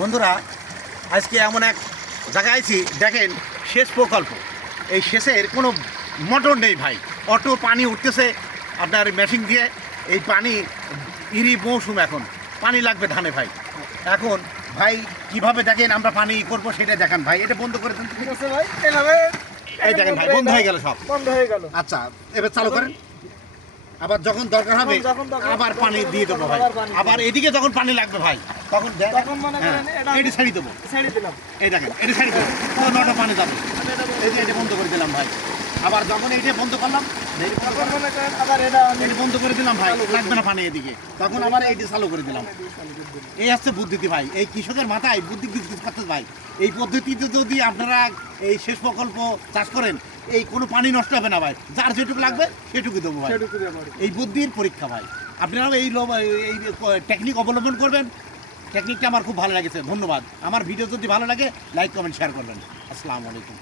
বন্ধুরা আজকে এমন এক জায়গায় আছি, দেখেন সেচ প্রকল্প। এই সেচের কোনো মোটর নেই ভাই, অটো পানি উঠতেছে আপনার মেশিন দিয়ে। এই পানি ইরি মৌসুম, এখন পানি লাগবে ধানে ভাই। এখন ভাই কিভাবে দেখেন আমরা পানি করবো সেটা দেখান ভাই। এটা বন্ধ করে দেন, ঠিক আছে ভাই, এইভাবে এই দেখেন ভাই বন্ধ হয়ে গেল সব। বন্ধ হয়ে গেল। আচ্ছা এবার চালু করেন, আবার যখন দরকার হবে আবার পানি দিয়ে দেবো ভাই। আবার এদিকে যখন পানি লাগবে ভাই তখন তখন মনে করেন এটি ছাড়ি দেবো। ছেড়ে দিলাম। এই দেখেন এটি ছাড়ি দেবো, তখন নটা পানি যাবে। এই যে এটা বন্ধ করে দিলাম ভাই। আবার যখন এইটা বন্ধ করলাম, তখন মনে করেন আবার এটা আমি এটা বন্ধ করে দিলাম ভাই, লাগবে না পানি এদিকে, তখন আবার এইটি চালু করে দিলাম। এই হচ্ছে বুদ্ধিটি ভাই, এই কৃষকের মাথায় বুদ্ধি কিছু করতে ভাই। এই পদ্ধতিতে যদি আপনারা এই সেচ প্রকল্প চাষ করেন, এই কোনো পানি নষ্ট হবে না ভাই, যার যেটুকু লাগবে সেটুকু দেবো ভাই। সেটুকু দিয়ে পারি। এই বুদ্ধির পরীক্ষা ভাই, আপনারাও এই টেকনিক অবলম্বন করবেন। টেকনিকটা আমার খুব ভালো লেগেছে, ধন্যবাদ। আমার ভিডিও যদি ভালো লাগে লাইক কমেন্ট শেয়ার করবেন। আসসালামু আলাইকুম।